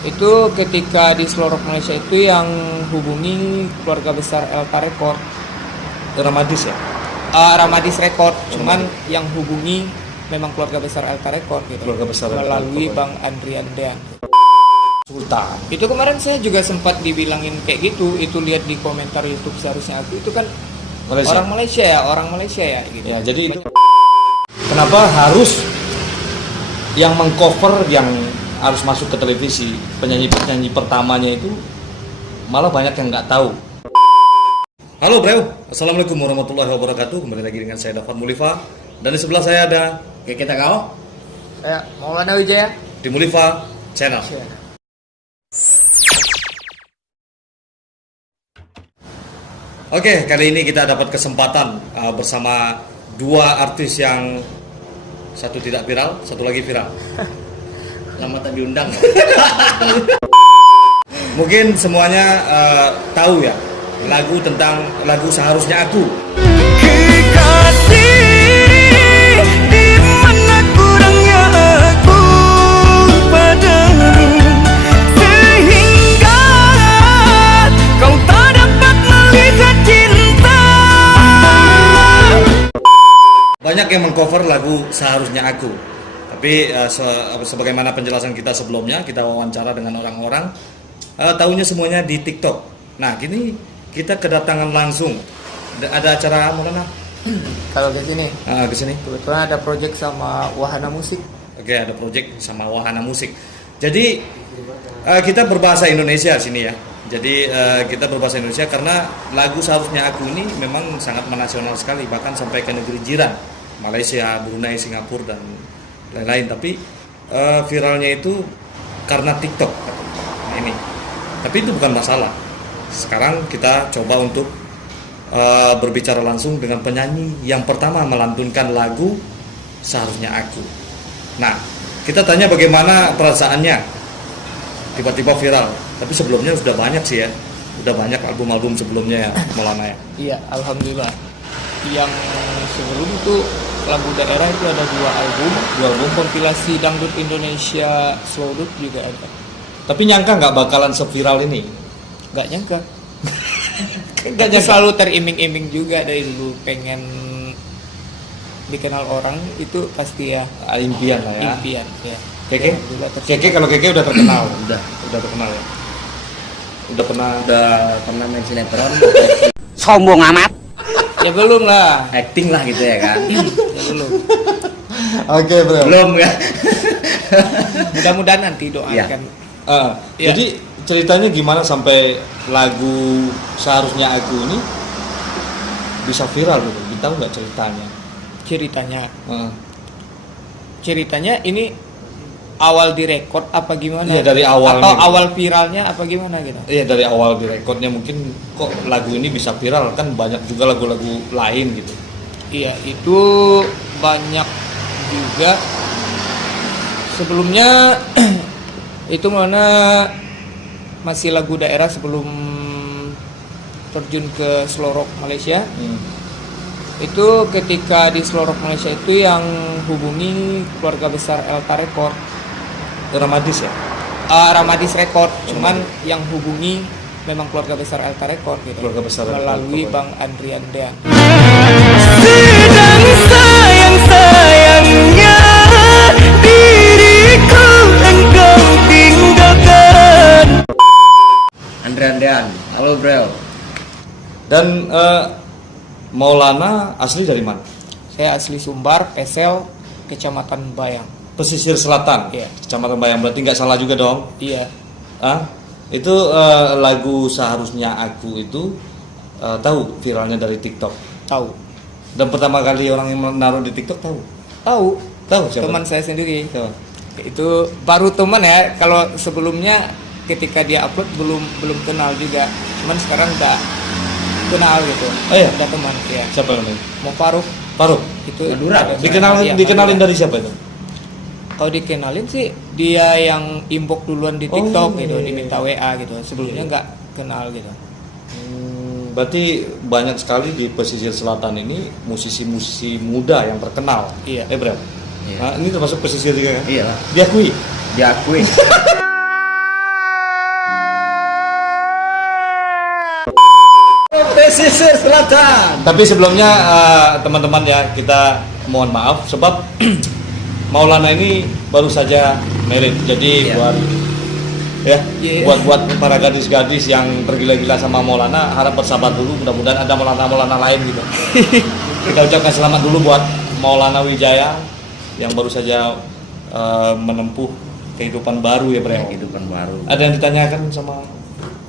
Itu ketika di Slorok Malaysia itu yang hubungi keluarga besar Elta Record. Ramadis ya? Ramadis Record, cuman yang hubungi memang keluarga besar Elta Record gitu. Keluarga besar Elta melalui Record. Bang Andrian Dean. Sultan. Itu kemarin saya juga sempat dibilangin kayak gitu. Itu lihat di komentar YouTube seharusnya aku itu kan Malaysia. orang Malaysia ya gitu. Ya, jadi itu kenapa harus yang mengcover yang harus masuk ke televisi, penyanyi pertamanya itu malah banyak yang nggak tahu. Halo bro, assalamualaikum warahmatullahi wabarakatuh. Kembali lagi dengan saya Dafar Mulifa dan di sebelah saya ada Kita kau? Maulana Wijaya di Mulifa Channel. Oke, kali ini kita dapat kesempatan bersama dua artis yang satu tidak viral, satu lagi viral. Lama tak diundang. Mungkin semuanya tahu ya lagu Seharusnya Aku. Kekasih, di mana kurangnya aku padamu, sehingga kau tak dapat melihat cinta. Banyak yang mengcover lagu Seharusnya Aku. Tapi sebagaimana penjelasan kita sebelumnya, kita wawancara dengan orang-orang, tahunya semuanya di TikTok. Nah, kini kita kedatangan langsung. Ada acara mana? Kalau ke sini Ke sini. kebetulan ada project sama Wahana Musik. Oke, ada project sama Wahana Musik. Jadi kita berbahasa Indonesia sini ya. Jadi kita berbahasa Indonesia karena lagu Seharusnya Aku ini memang sangat menasional sekali, bahkan sampai ke negeri jiran, Malaysia, Brunei, Singapura dan lain-lain. Tapi viralnya itu karena TikTok. Nah, ini. Tapi itu bukan masalah. Sekarang kita coba untuk berbicara langsung dengan penyanyi yang pertama melantunkan lagu Seharusnya Aku. Nah, kita tanya bagaimana perasaannya tiba-tiba viral. Tapi sebelumnya sudah banyak sih ya, udah banyak album-album sebelumnya ya, Maulana ya. Iya, alhamdulillah. Yang sebelum itu lagu daerah itu ada dua album kompilasi dangdut Indonesia Slowdut juga ada. Tapi nyangka nggak bakalan seviral ini? Nggak nyangka. Dia selalu teriming-iming juga dari dulu pengen dikenal orang itu pasti ya Impian lah ya. impian ya. Keke? Alhamdulillah tercapai. Keke kalau Keke udah terkenal, Udah terkenal ya. Udah pernah main sinetron, Sombong amat. Ya belum lah. acting lah gitu ya kan? Ya belum. Oke, bro. Belum ya? Mudah-mudahan nanti doakan. Ya. Jadi ceritanya gimana sampai lagu Seharusnya Aku ini bisa viral gitu? Kita tahu nggak ceritanya? Ceritanya ini awal direkod apa gimana? Iya, dari awal Atau nih. awal viralnya apa gimana gitu? Iya, dari awal direkodnya mungkin kok lagu ini bisa viral, kan banyak juga lagu-lagu lain gitu. Iya, itu banyak juga. Sebelumnya itu mana masih lagu daerah sebelum terjun ke Slorok Malaysia. Itu ketika di Slorok Malaysia itu yang hubungi keluarga besar Elta Record. Ramadis ya? Ramadis Record, cuman yang hubungi memang keluarga besar Elta Record gitu. Keluarga besar Elta melalui Record. Bang Andrian Dean. Sedang sayang-sayangnya diriku engkau tinggalkan. Andrian Dean, halo bro. Dan Maulana asli dari mana? Saya asli Sumbar, Pesel, Kecamatan Bayang. Pesisir Selatan, Iya. Kecamatan Bayang. Berarti nggak salah juga dong? Iya. Itu lagu Seharusnya Aku itu tahu viralnya dari TikTok. Tahu. Dan pertama kali orang yang menaruh di TikTok tahu. Tahu siapa? Teman saya sendiri. Siapa? Itu baru teman ya. Kalau sebelumnya ketika dia upload belum kenal juga. Cuman sekarang udah kenal gitu. Oh iya? Udah teman ya. Siapa namanya? Mau Faruk Faruk. itu Madura. ada- Dikenalin iya, dikenalin Madura. dari siapa itu? Kalau dikenalin sih dia yang inbox duluan di TikTok iya, gitu, iya, diminta WA gitu. Sebelumnya nggak kenal gitu. Berarti banyak sekali di pesisir selatan ini musisi-musisi muda yang terkenal. Iya. Bro. Iya. Nah, ini termasuk pesisir juga kan? Iya lah, Diakui. diakui. Pesisir Selatan. Tapi sebelumnya teman-teman ya, kita mohon maaf sebab Maulana ini baru saja married. Jadi Iya. buat para gadis-gadis yang tergila-gila sama Maulana, harap bersabar dulu, mudah-mudahan ada Maulana lain gitu. Kita ucapkan selamat dulu buat Maulana Wijaya yang baru saja menempuh kehidupan baru ya, Breo. Kehidupan baru. Ada yang ditanyakan sama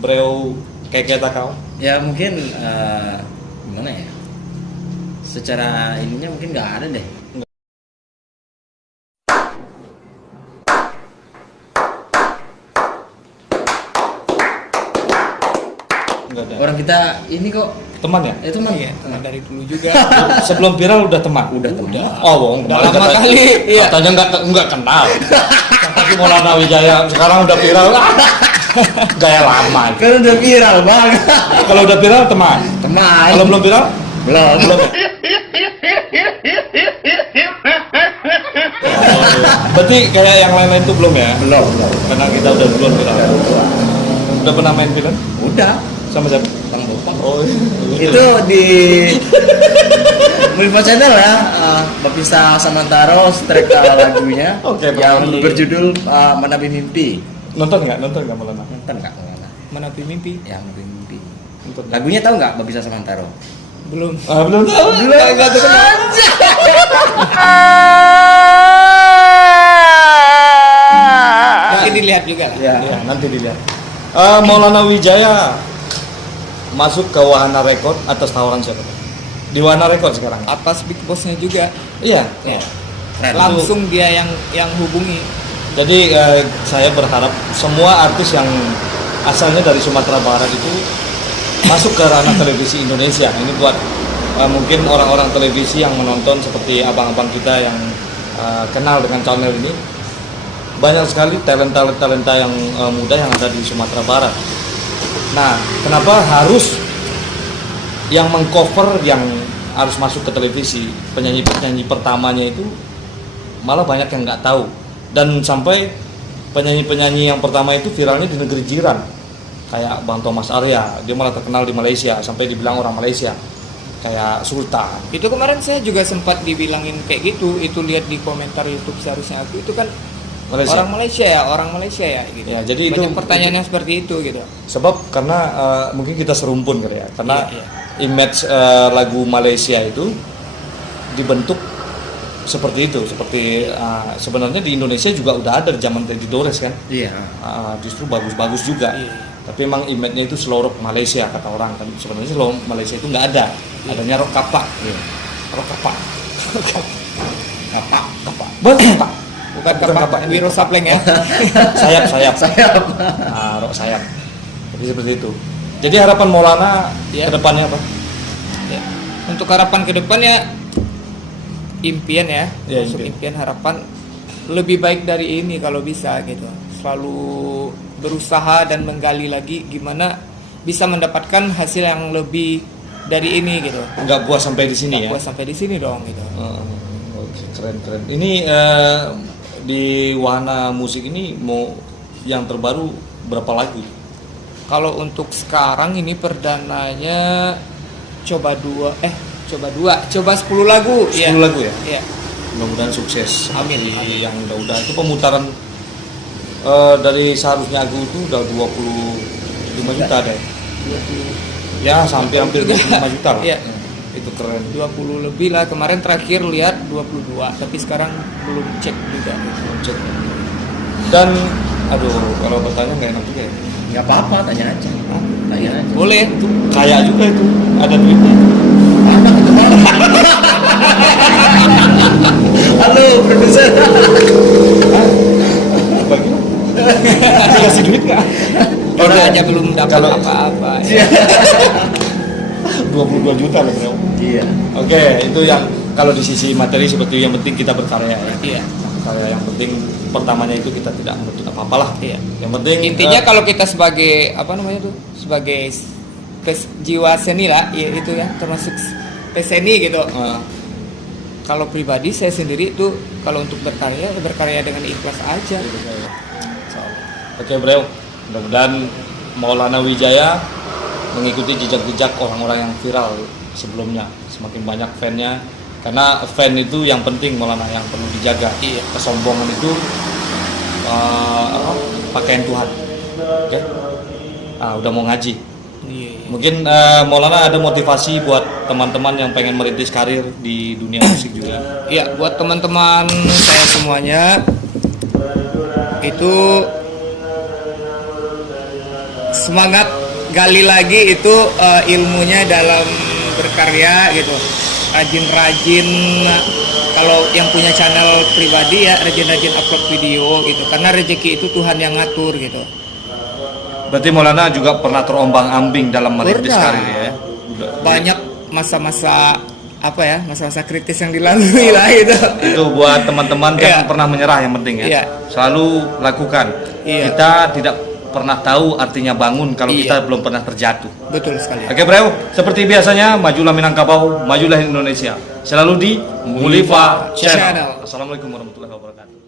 Breo kayak kita kau? Ya mungkin gimana ya? Secara ininya mungkin nggak ada deh. Enggak ada. Orang kita ini kok Teman ya? itu mah Iya, teman dari dulu juga. Sebelum viral udah teman. Udah teman. Oh, bohong. Udah Kemarin lama kata- kali, iya. Katanya enggak kenal. Tapi Maulana Wijaya sekarang udah viral. Gaya lama. kan udah viral bang. Kalau udah viral teman. Teman. Kalau belum viral belum. belum. Ya? Berarti kayak yang lain-lain tuh belum ya? Belum. Karena kita udah duluan viral. Udah pernah main film Udah. sama siapa? Bang Bopang. Oh, Itu di Mulfa Channel ya, Bapisa Samantaro strek lagunya Oke, yang Bang. berjudul Menabi Mimpi. nonton nggak Maulana? Nonton nggak? Menapi mimpi. Ya Menabi Mimpi. Nonton. Lagunya tahu nggak Bapisa Samantaro? Belum. Belum tahu. Nggak terkenal. Mungkin dilihat juga lah. Ya. Ya, nanti dilihat. Maulana Wijaya masuk ke Wahana Record atas tawaran siapa? Di Wahana Record sekarang. Atas big bossnya juga. Iya. Ya. Keren. Langsung dia yang hubungi. Jadi saya berharap semua artis yang asalnya dari Sumatera Barat itu masuk ke ranah televisi Indonesia. Ini buat mungkin orang-orang televisi yang menonton seperti abang-abang kita yang kenal dengan channel ini. Banyak sekali talenta yang muda yang ada di Sumatera Barat. Nah, kenapa harus yang mengcover yang harus masuk ke televisi? Penyanyi-penyanyi pertamanya itu malah banyak yang nggak tahu. Dan sampai penyanyi-penyanyi yang pertama itu viralnya di negeri jiran. Kayak Bang Thomas Arya, dia malah terkenal di Malaysia, sampai dibilang orang Malaysia. Kayak Sultan. Itu kemarin saya juga sempat dibilangin kayak gitu. Itu lihat di komentar YouTube seharusnya aku itu kan Malaysia. orang Malaysia ya gitu. Ya, jadi banyak itu- pertanyaan yang seperti itu gitu. Sebab karena mungkin kita serumpun kali ya. Karena Iya, image lagu Malaysia itu dibentuk seperti itu. Seperti sebenarnya di Indonesia juga udah ada di zaman Teddy Dores kan. Iya. Justru bagus-bagus juga. Iya. Tapi emang image-nya itu slow rock Malaysia kata orang kan. Sebenarnya slow Malaysia itu nggak ada. Adanya rock kapak. Iya. Rock kapak. Kapak. Kapak. Betul, Pak. Bukan kapak Wiro Sableng ya. Sayap. Saya Rock sayap. Jadi seperti itu. Jadi harapan Maulana Iya. ke depannya apa? Ya. Untuk harapan ke depan ya impian ya, Ya, masuk impian. impian harapan lebih baik dari ini kalau bisa gitu. Selalu berusaha dan menggali lagi gimana bisa mendapatkan hasil yang lebih dari ini gitu. Nggak puas sampai di sini ya? Nggak puas sampai di sini dong gitu. Oke, keren. Ini di Wahana Musik ini mau yang terbaru berapa lagu? Kalau untuk sekarang ini perdananya coba 10 lagu. 10 lagu ya? Iya. Mudah-mudahan sukses. Amin. Seperti yang udah itu pemutaran dari seharusnya aku itu udah 25 juta deh. Ya, sampai hampir 25 juta lah. Iya. Itu keren. 20 lebih lah, kemarin terakhir lihat 22 tapi sekarang belum cek juga. Cek. Dan aduh, kalau bertanya nggak enak juga ya. nggak apa-apa, tanya aja. Tanya aja. Boleh Itu kaya juga itu, ada duitnya. Mana itu Bang? Halo produser. Bagi dikasih duit nggak? Orang aja belum dapat Kalau- apa-apa. Iya. 22 juta loh bro. Iya. Oke, itu yang kalau di sisi materi seperti yang penting kita berkarya ya. Iya. Karya yang penting pertamanya itu kita tidak menuntut apa-apalah. Iya. Yang penting Intinya kalau kita sebagai apa namanya tuh? Sebagai jiwa seni lah, ya itu ya termasuk peseni gitu. Kalau pribadi saya sendiri tuh kalau untuk berkarya dengan ikhlas aja. Oke bro, mudah-mudahan Maulana Wijaya mengikuti jejak-jejak orang-orang yang viral sebelumnya, semakin banyak fan-nya, karena fan itu yang penting Maulana, yang perlu dijaga. Kesombongan itu pakaian Tuhan. Oke. Udah mau ngaji. Mungkin Maulana ada motivasi buat teman-teman yang pengen merintis karir di dunia musik juga. Iya, buat teman-teman saya semuanya itu semangat, gali lagi itu ilmunya dalam berkarya gitu. Rajin-rajin, kalau yang punya channel pribadi ya rajin-rajin upload video gitu. Karena rezeki itu Tuhan yang ngatur gitu. Berarti Maulana juga pernah terombang-ambing dalam merintis karir ya? Banyak masa-masa masa-masa kritis yang dilalui lah itu. Itu buat teman-teman jangan pernah menyerah, yang penting ya. Selalu lakukan. Kita tidak pernah tahu artinya bangun kalau kita belum pernah terjatuh. Betul sekali. Oke bro, seperti biasanya majulah Minangkabau, majulah Indonesia. Selalu di Mulifa Channel. Assalamualaikum warahmatullahi wabarakatuh.